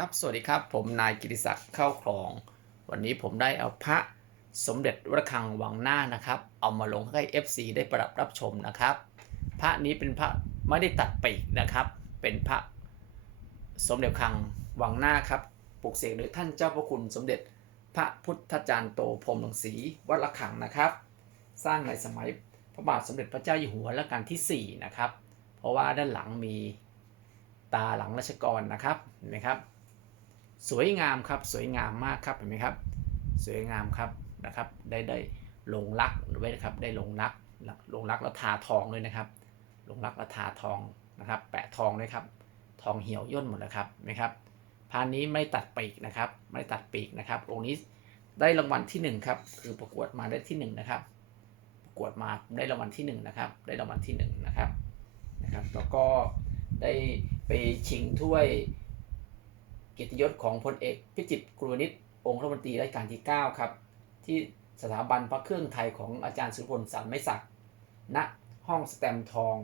ครับ สวัสดีครับ ผมนายกิติศักดิ์เข้าคลอง วันนี้ผมได้เอาพระสมเด็จวัดระฆังวังหน้านะครับ เอามาลงให้ FC ได้ประดับรับชมนะครับ พระนี้เป็นพระไม่ได้ตัดปีกนะครับ เป็นพระสมเด็จระฆังวังหน้าครับ ปลุกเสกโดยท่านเจ้าพระคุณสมเด็จพระพุทธจารย์โตพรหมรังสีวัดระฆังนะครับ สร้างในสมัยพระบาทสมเด็จพระเจ้าอยู่หัวรัชกาลที่4นะครับ เพราะว่าด้านหลังมีตาหลังรัชกรนะครับเห็นไหมครับ สวยงามครับ สวยงามมากครับเห็นไหมครับ สวยงามครับนะครับ ได้ได้ลงรักไว้นะครับ ได้ลงรักลงรักแล้วทาทองเลยนะครับ ลงรักแล้วทาทองนะครับ แปะทองเลยครับ ทองเหี่ยวย่นหมดแล้วครับไหมครับพานนี้ไม่ตัดปีกนะครับ ไม่ตัดปีกนะครับองค์นี้ได้รางวัลที่หนึ่งครับคือประกวดมาได้ที่หนึ่งนะครับประกวดมาได้รางวัลที่หนึ่งนะครับ ได้รางวัลที่หนึ่งนะครับนะครับ แล้วก็ได้ไปชิงถ้วย เกียรติยศของพลเอกพิจิตรกรุณิตองค์รัฐมนตรีรัชกาลที่ 9 ครับ ที่สถาบันพระเครื่องไทยของอาจารย์สุพลสารไม้ศักดิ์ณห้องสแตมทอง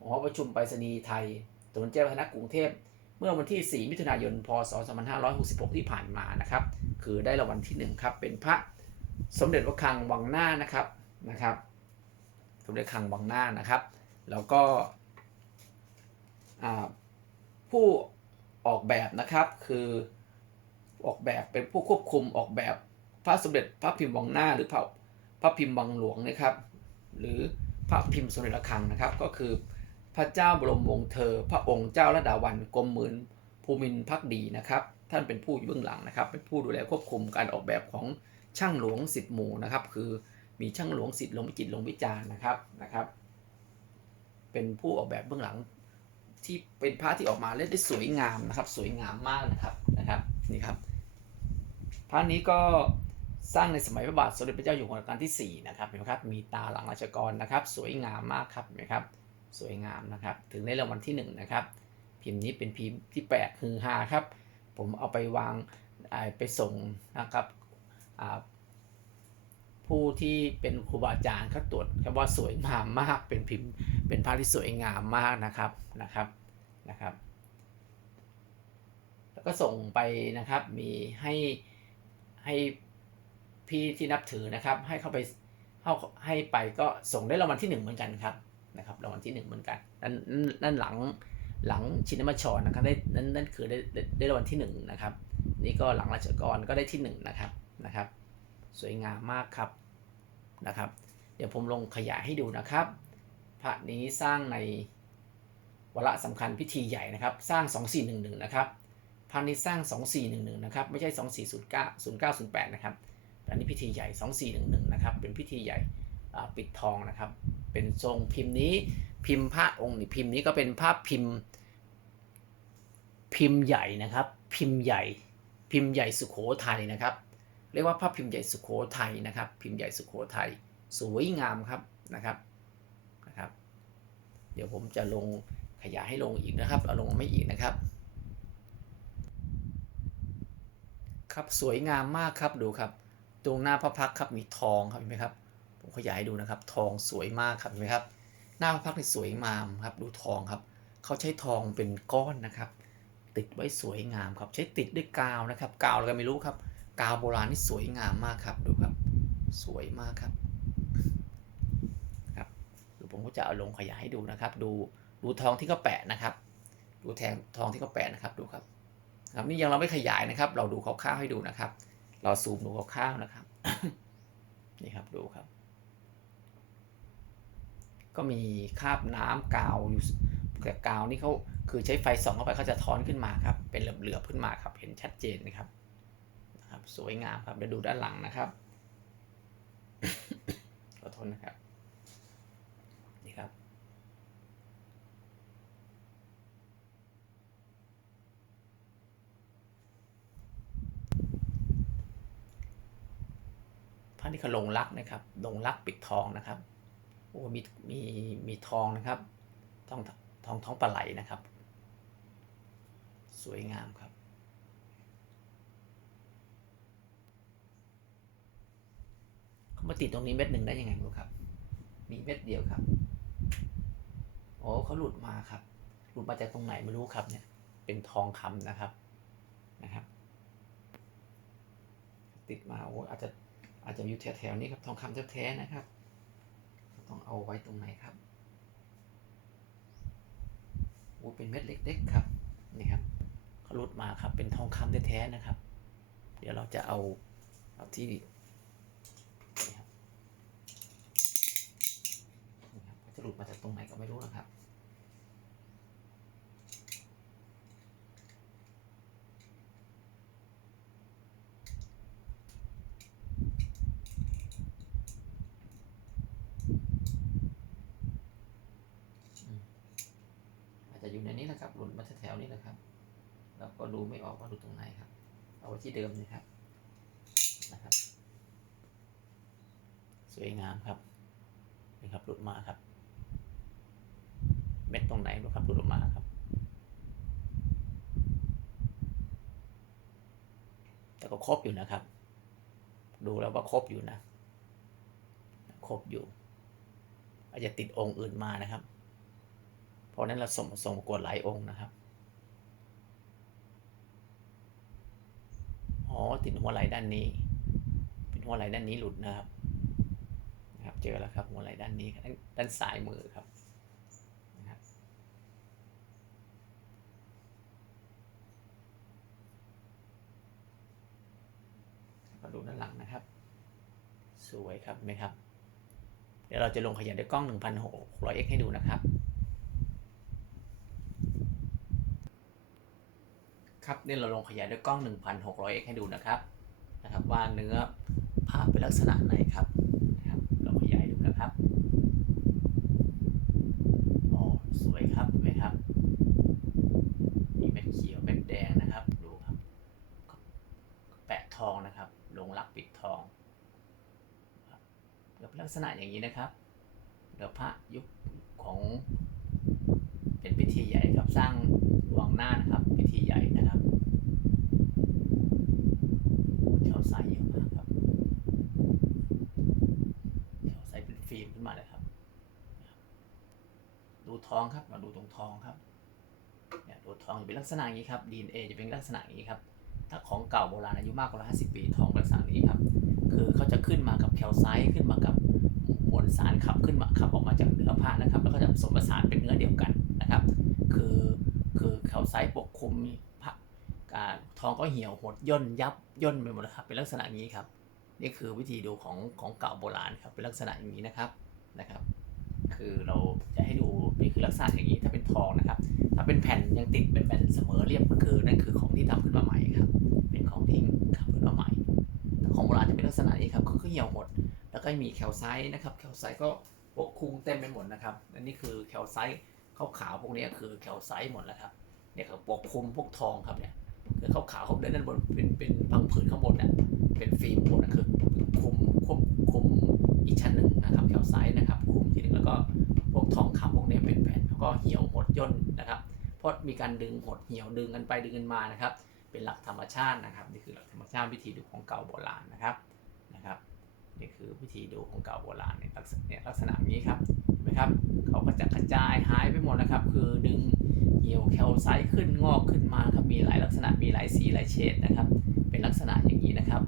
หอประชุมไปรษณีย์ไทยถนนแจ้งวัฒนะกรุงเทพเมื่อวันที่ 4 มิถุนายน พศ 2566 ที่ผ่านมานะครับ คือได้รางวัลที่ 1 ครับ เป็นพระสมเด็จพระคังวังหน้านะครับนะครับ สมเด็จคังวังหน้านะครับ แล้วก็ผู้ ออกแบบนะครับ คือออกแบบเป็นผู้ควบคุมออกแบบพระสมเด็จพระพิมพ์วังหน้า หรือพระพระพิมพ์วังหลวงนะครับ หรือพระพิมพ์สมเด็จระฆังนะครับ ก็คือพระเจ้าบรมวงศ์เธอ พระองค์เจ้าระดาวันกรมหมื่นภูมินพักดีนะครับ ท่านเป็นผู้อยู่เบื้องหลังนะครับ เป็นผู้ดูแลควบคุมการออกแบบของช่างหลวงสิทธิ์หมู่นะครับ คือมีช่างหลวงสิทธิ์หลวงวิจิตหลวงวิจารนะครับนะครับ เป็นผู้ออกแบบเบื้องหลัง ที่เป็นพระที่ออกมาเล่นได้สวยงามนะครับ สวยงามมากนะครับนะครับนี่ครับพระนี้ก็สร้างในสมัยพระบาทสมเด็จพระเจ้าอยู่หัวรัชกาลที่4นะครับเห็นไหมครับมีตาหลังราชกรนะครับ สวยงามมากครับเห็นไหมครับสวยงามนะครับ ถึงในรางวัลที่1นะครับพิมพ์นี้เป็นพิมพ์ที่แปลกฮือฮาครับ ผมเอาไปวางไปส่งนะครับ ผู้ที่เป็นครูบาอาจารย์เขาตรวจครับว่าสวยงามมากเป็นพิมพ์เป็นภาพที่สวยงามมากนะครับนะครับนะครับ แล้วก็ส่งไปนะครับมีให้ให้พี่ที่นับถือนะครับ ให้เข้าไปเข้าให้ไปก็ส่งได้รางวัลที่หนึ่งเหมือนกันครับนะครับรางวัลที่หนึ่งเหมือนกันนั่นนั่นหลังหลังชินมัชชรนะครับได้นั่นนั่นคือได้ได้รางวัลที่หนึ่งนะครับนี่ก็หลังราชกรก็ได้ที่หนึ่งนะครับนะครับ สวยงามมากครับนะครับ เดี๋ยวผมลงขยายให้ดูนะครับพระนี้สร้างในวาระสำคัญพิธีใหญ่นะครับ สร้าง 2411 นะครับพระนี้สร้าง 2411 นะครับ ไม่ใช่ 2409 0908 นะครับ อันนี้พิธีใหญ่ 2411 นะครับ เป็นพิธีใหญ่ปิดทองนะครับ เป็นทรงพิมพ์นี้พิมพ์พระองค์นี้พิมพ์นี้ก็เป็นภาพพิมพ์พิมพ์ใหญ่นะครับ พิมพ์ใหญ่ พิมพ์ใหญ่สุโขทัยนะครับ เรียกว่าภาพพิมพ์ใหญ่สุโขทัยนะครับ พิมพ์ใหญ่สุโขทัยสวยงามครับนะครับนะครับ เดี๋ยวผมจะลงขยายให้ลงอีกนะครับเอาลงไม่อีกนะครับ ครับสวยงามมากครับดูครับ ตรงหน้าพระพักครับมีทองครับเห็นไหมครับ ผมขยายให้ดูนะครับ ทองสวยมากครับเห็นไหมครับ หน้าพระพักนี่สวยงามครับ ดูทองครับเขาใช้ทองเป็นก้อนนะครับ ติดไว้สวยงามครับ ใช้ติดด้วยกาวนะครับ กาวอะไรก็ไม่รู้ครับ กาวโบราณนี่สวยงามมากครับดูครับ สวยมากครับครับเดี๋ยวผมก็จะเอาลงขยายให้ดูนะครับ ดูดูทองที่เขาแปะนะครับ ดูแทงทองที่เขาแปะนะครับดูครับ ครับนี่ยังเราไม่ขยายนะครับ เราดูคร่าวๆให้ดูนะครับ เราซูมดูคร่าวๆนะครับนี่ครับดูครับ ก็มีคราบน้ำกาวอยู่แต่กาวนี่เขาคือใช้ไฟส่องเข้าไปเขาจะท้อนขึ้นมาครับ เป็นเหลือบๆขึ้นมาครับ เห็นชัดเจนนะครับ นะครับ สวยงามครับเดี๋ยวดูด้านหลังนะครับขอโทษนะครับ นี่ครับ พระนี่เขาลงรักนะครับลงรักปิดทองนะครับโอ้มีมีมีทองนะครับทองทองทองปลาไหลนะครับ สวยงามครับ เขา มาติดตรงนี้เม็ดหนึ่งได้ยังไงรู้ครับ มีเม็ดเดียวครับโอ้เขาหลุดมาครับ หลุดมาจากตรงไหนไม่รู้ครับเนี่ย เป็นทองคำนะครับนะครับ ติดมาโอ้อาจจะอาจจะอยู่แถวๆนี้ครับ ทองคำแท้ๆนะครับ ต้องเอาไว้ตรงไหนครับโอ้เป็นเม็ดเล็กๆครับนี่ครับเขาลุดมาครับ เป็นทองคำแท้ๆนะครับ เดี๋ยวเราจะเอาเอาที่นี่ครับนี่ครับเขาจะห ลุดมาจากตรงไหนก็ไม่รู้นะครับ อาจจะอยู่ในนี้นะครับ หล่นมาแถวๆนี้นะครับแล้วก็ดูไม่ออกว่าหลุดตรงไหนครับ เอาไว้ที่เดิมนะครับ นะครับ สวยงามครับนี่ครับหลุดมาครับ เม็ดตรงไหนรู้ครับหลุดออกมาครับ แต่ก็ครบอยู่นะครับ ดูแล้วว่าครบอยู่นะครบอยู่ อาจจะติดองค์อื่นมานะครับ เพราะนั้นเราส่งส่งกวดหลายองค์นะครับอ๋อติดหัวไหล่ด้านนี้ เป็นหัวไหล่ด้านนี้หลุดนะครับนะครับ เจอแล้วครับหัวไหล่ด้านนี้ด้านด้านซ้ายมือครับแล้วก็ ดูด้านหลังนะครับ สวยครับไหมครับ เดี๋ยวเราจะลงขยายด้วยกล้อง 1600x ให้ดูนะครับ ครับนี่เราลงขยายด้วยกล้อง 1,600x ให้ดูนะครับนะครับ ว่าเนื้อภาพเป็นลักษณะไหนครับนะครับ เราขยายดูนะครับอ๋อสวยครับไหมครับ มีเม็ดเขียวเม็ดแดงนะครับดูครับ แปะทองนะครับ ลงรักปิดทองครับเดี๋ยวเป็น ลักษณะอย่างนี้นะครับเดี๋ยวพระยุคของเป็นพิธีใหญ่ครับสร้างวังหน้านะครับ พิธีใหญ่นะครับแถวสายเยอะมากครับแถวสายเป็นฟิล์มขึ้นมาเลยครับ ดูทองครับมาดูตรงทองครับเนี่ยดูทองจะเป็นลักษณะอย่างนี้ครับ DNA จะเป็นลักษณะอย่างนี้ครับถ้าของเก่าโบราณอายุมากกว่า 50 ปีทองลักษณะนี้ครับ คือเขาจะขึ้นมากับแคลไซต์ขึ้นมากับ วลสารขับขึ้นมาขับออกมาจากเนื้อผ้านะครับ แล้วก็จะผสมผสานเป็นเนื้อเดียวกันนะครับ คือคือแคลไซต์ปกคลุมผ้าการทองก็เหี่ยวหดย่นยับย่นไปหมดนะครับ เป็นลักษณะนี้ครับ นี่คือวิธีดูของของเก่าโบราณครับ เป็นลักษณะอย่างนี้นะครับนะครับ คือเราจะให้ดูนี่คือลักษณะอย่างนี้ถ้าเป็นทองนะครับ ถ้าเป็นแผ่นยังติดเป็นแผ่นเสมอเรียบก็คือนั่นคือของที่ทำขึ้นมาใหม่ครับ เป็นของที่ทำขึ้นมาใหม่ ของโบราณจะเป็นลักษณะนี้ครับคือเหี่ยวหด แล้วก็มีแคลไซต์นะครับแคลไซต์ก็ปกคลุมเต็มไปหมดนะครับอันนี้คือแคลไซต์ขาวๆพวกนี้คือแคลไซต์หมดแล้วครับเนี่ยคือปกคลุมพวกทองครับเนี่ยคือขาวเขาเดินด้านบนเป็นเป็นพังผืนข้างบนเนี่ยเป็นฟิล์มบนนะคือคุมควบคุมอีกชั้นหนึ่งนะครับแคลไซต์นะครับคุมทีหนึงแล้วก็พวกทองคำพวกนี้เป็นแผ่นแล้วก็เหี่ยวหดย่นนะครับเพราะมีการดึงหดเหี่ยวดึงกันไปดึงกันมานะครับ เป็นหลักธรรมชาตินะครับนี่คือหลักธรรมชาติวิธีดูของเก่าโบราณนะครับ นี่คือวิธีดูของเก่าโบราณในลักษณะเนี่ยลักษณะนี้ครับเห็นไหมครับเขาก็จะกระจายหายไปหมดนะครับ คือดึงเหี่ยวแคลไซต์ขึ้นงอกขึ้นมาครับมีหลายลักษณะมีหลายสีหลายเฉดนะครับ เป็นลักษณะอย่างนี้นะครับ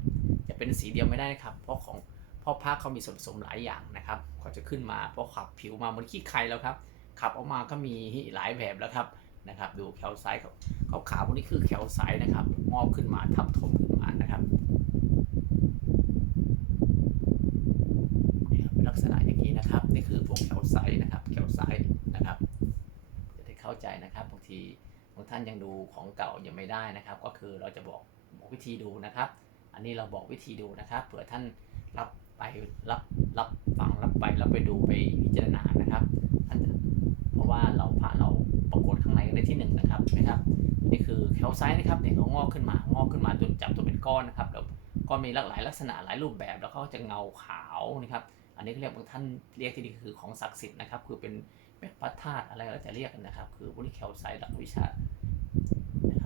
จะเป็นสีเดียวไม่ได้นะครับ เพราะของเพราะผ้าเขามีส่วนผสมหลายอย่างนะครับเขาจะขึ้นมาเพราะขับผิวมาเหมือนขี้ไข่แล้วครับขับออกมาก็มีหลายแบบแล้วครับนะครับ ดูแคลไซต์เขาเขาขาวพวกนี้คือแคลไซต์นะครับงอกขึ้นมาทับถมขึ้นมานะครับ นี่ครับเป็นลักษณะอย่างนี้นะครับ นี่คือพวกแคลไซต์นะครับแคลไซต์นะครับจะได้เข้าใจนะครับบาง ทีบางท่านยังดูของเก่ายังไม่ได้นะครับ ก็คือเราจะบอกบอกวิธีดูนะครับ อันนี้เราบอกวิธีดูนะครับ เผื่อท่านรับไปรับรับฟังรับไปรับไปดูไปพิจารณานะครับ เพราะว่าเราพาเราปรากฏข้างในในที่หนึ่งนะครับนะครับนี่คือแคลไซต์นะครับเนี่ยเขางอกขึ้นมางอกขึ้นมาจนจับตัวเป็นก้อนนะครับแล้วก็มีหลากหลายลักษณะหลายรูปแบบแล้วก็จะเงาขาวนะครับ อันนี้เรียกบางท่านเรียกที่นี่คือของศักดิ์สิทธิ์นะครับ คือเป็น พระธาตุอะไรก็จะเรียกกันนะครับ คือพวกนี้แคลไซต์หลักวิชา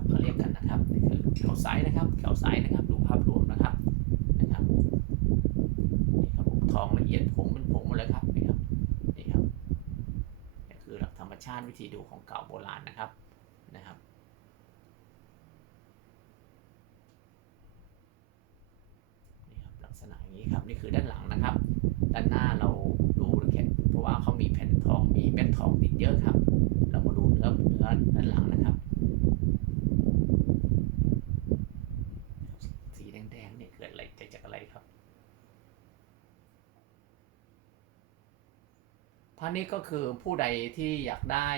เขาเรียกกันนะครับคือแคลไซต์นะครับแคลไซต์นะครับดูภาพรวมนะครับนะครับนี่ครับผมทองละเอียดผงเป็นผงหมดเลยครับนี่ครับนี่ครับนี่คือหลักธรรมชาติวิธีดูของเก่าโบราณนะครับนะครับนี่ครับลักษณะอย่างนี้ครับนี่คือด้านหลังนะครับ ด้านหน้าเราดูเพราะว่าเขามีแผ่นทอง มีเม็ดทองติดเยอะครับ เรามาดูเนื้อเนื้อด้านหลังนะครับ สีแดงๆเนี่ยเกิดอะไรจากอะไรครับพระนี้ก็คือผู้ใดที่อยากได้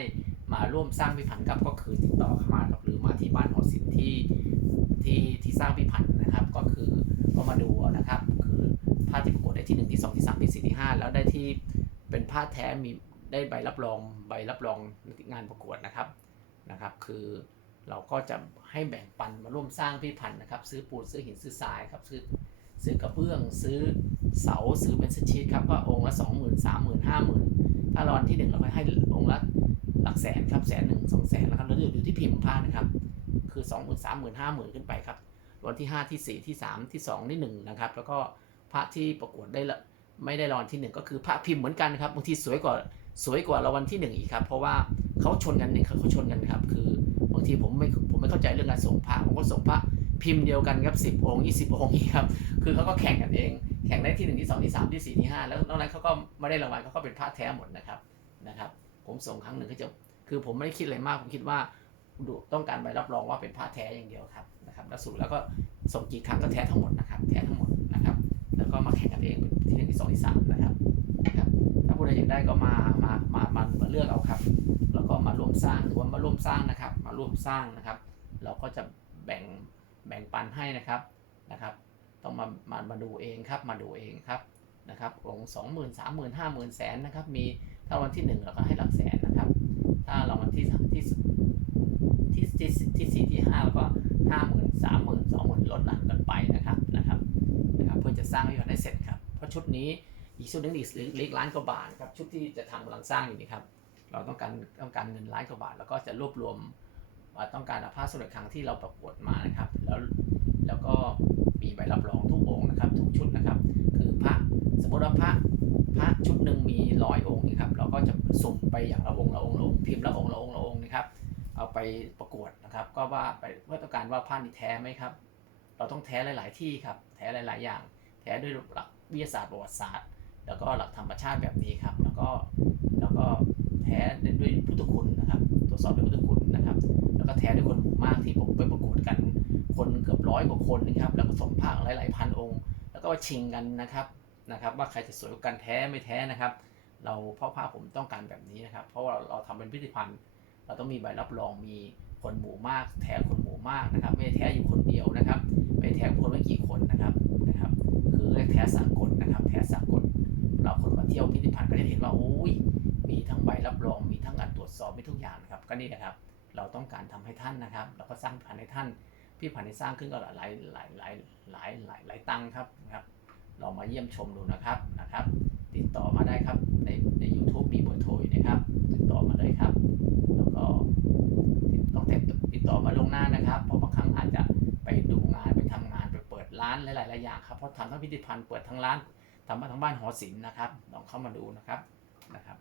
มาร่วมสร้างพิพันธ์ครับก็คือติดต่อเข้ามาครับหรือมาที่บ้านหอศิลป์ที่ที่ที่สร้างพิพันธ์นะครับ ก็คือก็มาดูนะครับ คือผ้าที่ประกวดได้ที่หนึ่งที่สองที่สามที่สี่ที่ห้าแล้วได้ที่เป็นผ้าแท้มี ได้ใบรับรองใบรับรองงานประกวดนะครับนะครับ คือเราก็จะให้แบ่งปันมาร่วมสร้างพิพันธ์นะครับ ซื้อปูนซื้อหินซื้อทรายครับซื้อซื้อกระเบื้องซื้อเสาซื้อเป็นสชีตครับก็องค์ละสองหมื่นสามหมื่นห้าหมื่นถ้ารางวัลที่หนึ่งเราก็ให้องค์ละหลักแสนครับแสนหนึ่งสองแสนแล้วครับแล้วอยู่ที่พิมพ์ผ้านะครับ คือสองหมื่นสามหมื่นห้าหมื่นขึ้นไปครับรางวัลที่ห้าที่สี่ที่สามที่สองที่หนึ่งนะครับ แล้วก็พระที่ประกวดได้ละไม่ได้รางวัลที่หนึ่งก็คือพระพิมพ์เหมือนกันครับบางทีสวยกว่า สวยกว่ารางวัลที่หนึ่งอีกครับ เพราะว่าเขาชนกันเนี่ยเขาชนกันครับ คือบางทีผมไม่ผมไม่เข้าใจเรื่องการส่งพระผมก็ส่งพระพิมพ์เดียวกันครับสิบองค์ยี่สิบองค์นี่ครับคือเขาก็แข่งกันเอง แข่งได้ที่หนึ่งที่สองที่สามที่สี่ที่ห้าแล้วนอกนั้นเขาก็ไม่ได้รางวัลเขาก็เป็นพระแท้หมดนะครับนะครับ ผมส่งครั้งหนึ่งก็จะคือผมไม่ได้คิดอะไรมากผมคิดว่าดูต้องการใบรับรองว่าเป็นพระแท้อย่างเดียวครับนะครับแล้วสุดแล้วก็ส่งกี่ครั้งก็แท้ทั้งหมดนะครับ แท้ทั้งหมดนะครับ แล้วก็มาแข่งกันเองเป็นที่หนึ่งที่สองที่สามนะครับนะครับถ้าผู้ใดอยากได้ก็มา มามามามาเลือกเอาครับ แล้วก็มาร่วมสร้างหรือว่ามาร่วมสร้างนะครับ มาร่วมสร้างนะครับ เราก็จะแบ่งแบ่งปันให้นะครับนะครับ ต้องมามามาดูเองครับ มาดูเองครับนะครับองสองหมื่นสามหมื่นห้าหมื่นแสนนะครับ มีถ้าวันที่หนึ่งเราก็ให้หลักแสนนะครับ ถ้าเราวันที่ที่ที่ที่ที่สี่ที่ห้าแล้วก็ห้าหมื่นสามหมื่นสองหมื่นลดหลั่นกันไปนะครับนะครับนะครับ เพื่อจะสร้างให้มันได้เสร็จครับ เพราะชุดนี้ อีกชุดหนึงอีกเล็กล้านกว่าบาทครับชุดที่จะทำกำลังสร้างอยู่นี่ครับเราต้องการต้องการเงินล้านกว่าบาท แล้วก็จะรวบรวมว่าต้องการอาผ้าสมเด็จครั้งที่เราประกวดมานะครับ แล้วแล้วก็มีใบรับรองทุกองค์นะครับ ทุกชุดนะครับ คือพระสมมติว่าพระพระชุดหนึ่งมีร้อยองค์นะครับ เราก็จะสุ่มไปอย่างละองค์ละองค์ละองค์พิมพ์ละองค์ละองค์ละองค์นะครับ เอาไปประกวดนะครับ ก็ว่าไปเพื่อต้องการว่าผ้านี้แท้ไหมครับ เราต้องแท้หลาย ๆ ที่ครับ แท้หลาย ๆ อย่าง แท้ด้วยหลักวิทยาศาสตร์ประวัติศาสตร์ แล้วก็หลักธรรมชาติแบบนี้ครับ แล้วก็แล้วก็แท้ด้วยพุทธคุณนะครับ ตรวจสอบด้วยพุทธคุณนะครับ แล้วก็แท้ด้วยคนหมู่มากที่ผมไปประกวดกันคนเกือบร้อยกว่าคนนะครับ แล้วก็ส่งผ้าหลายๆพันองค์ แล้วก็ชิงกันนะครับนะครับ ว่าใครจะสวยกว่ากันแท้ไม่แท้นะครับ เราเพราะผ้าผมต้องการแบบนี้นะครับ เพราะว่าเราเราทำเป็นพิพิธภัณฑ์ เราต้องมีใบรับรองมีคนหมู่มาก แท้คนหมู่มากนะครับ ไม่แท้อยู่คนเดียวนะครับ ไม่แท้คนไม่กี่คนนะครับนะครับ คือแท้สากลนะครับ แท้สากล เราคนมาเที่ยวพิพิธภัณฑ์ก็จะเห็นว่าโอ้ยมีทั้งใบรับรองมีทั้งการตรวจสอบมีทุกอย่างนะครับก็นี่นะครับ เราต้องการทำให้ท่านนะครับ เราก็สร้างพิพิธภัณฑ์ให้ท่านพิพิธภัณฑ์ที่สร้างขึ้นก็หลายหลายหลายหลายหลายหลายตังค์ครับนะครับเรามาเยี่ยมชมดูนะครับนะครับ ติดต่อมาได้ครับในใน YouTube มีเบอร์โทรอยู่นะครับ ติดต่อมาเลยครับ แล้วก็ต้องติดติดต่อมาลงหน้านะครับ เพราะบางครั้งอาจจะไปดูงานไปทำงานไปเปิดร้านหลายๆอย่างครับเพราะทำทั้งพิพิธภัณฑ์เปิดทั้งร้าน ทำมาทั้งบ้านหอศิลป์นะครับลองเข้ามาดูนะครับนะครับ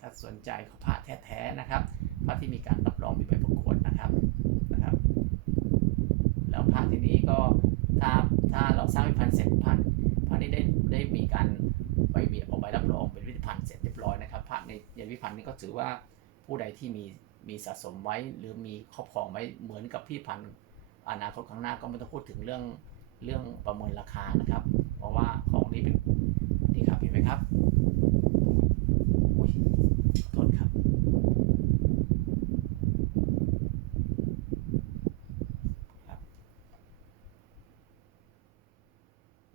ถ้าสนใจขอพระแท้ๆนะครับพระที่มีการรับรองมีใบประกวดนะครับนะครับ แล้วพระที่นี้ก็ถ้าถ้าเราสร้างพิพิธภัณฑ์เสร็จพระพระนี้ได้ได้มีการใบเบียออกใบรับรองเป็นพิพิธภัณฑ์เสร็จเรียบร้อยนะครับพระในในพิพิธภัณฑ์นี้ก็ถือว่าผู้ใดที่มีมีสะสมไว้หรือมีครอบครองไว้เหมือนกับพิพิธภัณฑ์อนาคตข้างหน้าก็ไม่ต้องพูดถึงเรื่องเรื่องประเมินราคานะครับ นี้เป็นนี่ครับเห็นไหมครับอุ้ยโทษครับ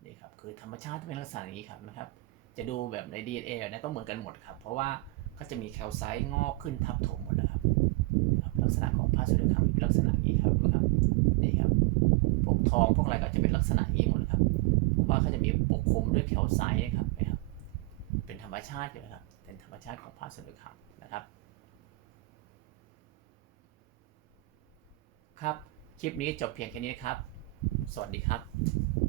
นี่ครับคือธรรมชาติเป็นลักษณะอย่างนี้ครับนะครับ จะดูแบบใน DNA แบบนี้ก็เหมือนกันหมดครับ เพราะว่าก็จะมีแคลไซต์งอกขึ้นทับถมหมดเลยครับครับ ลักษณะของผ้าสุดคังเป็นลักษณะนี้ครับนะครับนี่ครับพวกทองพวกอะไรก็จะเป็นลักษณะนี้หมด ว่าเขาจะมีปกคลุมด้วยแคลไซต์ครับนะครับ เป็นธรรมชาติอยู่นะครับ เป็นธรรมชาติของผ้าสุดคังนะครับ ครับ คลิปนี้จบเพียงแค่นี้ครับ สวัสดีครับ